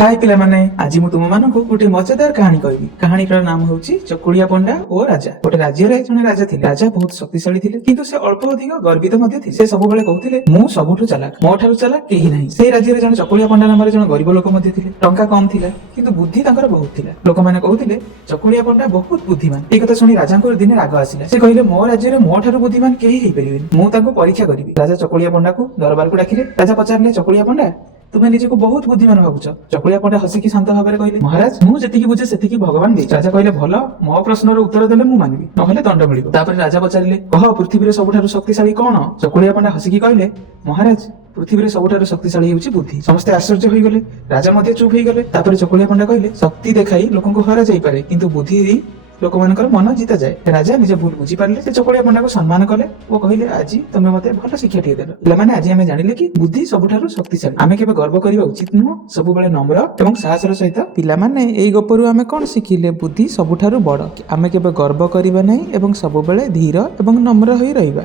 हाय पिला माने आज मु तुम मानकु गोटे मजेदार कहानी कहबी। कहानीर नाम होउची चकुड़िया पंडा और राजा। गोटे राज्य रे जने राजा थिले। राजा बहुत शक्तिशाली थिले किंतु से अल्प अधिक गर्वित मध्ये थिले। से सब बेले कहउथिले मु सबठु चालाक, मो ठारु चालाक केही नाही। से राज्य रे जने चकुड़िया पंडा नाम रे जने गरीब लोक मध्ये थिले। टंका कम थिला किंतु बुद्धि तांकर बहुत थिला। लोक माने कहउथिले चकुड़िया पंडा बहुत बुद्धिमान। ए कथा सुनी राजा को दिने राग आसिला। से कहिले मो राज्य रे मो ठारु बुद्धिमान केही हेई परिबेनी। मु तांको परीक्षा करिबी। राजा चकुड़िया पंडा को दरबार को डाकिले। राजा पचारले चकुड़िया पंडा तुम्हें निजे को बहुत बुद्धिमान भावुच। चकुड़िया पंडा हसिकी शांत भाव कहले महाराज मु जेतिकी बुझे सेतिकी भगवान दे। राजा कहले भल मो प्रश्नर उत्तर देले मु मानिबी नहेले दंड मिलिबो। तापर राजा पचारिले कह पृथ्वी रे सबठारु शक्तिशाली कोन? चकुड़िया पंडा हसिकी कहले महाराज पृथ्वी रे सबठारु शक्तिशाली हेउची बुद्धि। समस्त आश्चर्य होई गले। राजा मध्ये चुप होई गले। तापर चकुड़िया पंडा कहले शक्ति देखाई लोकंको हरा जाई पारे किंतु बुद्धि लोक मानकर मन जीता जाए। राजा निजे भूल बुझी पारले। से चकुड़िया पंडा को सम्मान कले ओ कहले आज तुमे मते भल शिक्षा टिए देलो। पिला माने आज हमें जानिले कि बुद्धि सबठारु शक्तिशाली। आमे केबे गर्व करिबा उचित नुह। सब बेले नम्र एवं साहसर सहित। पिला माने एई गपरु आमे कोन शिखिले? बुद्धि सबठारु बड़। आमे केबे गर्व करिबा नै एवं सब बेले धीर एवं नम्र होई रहिबा।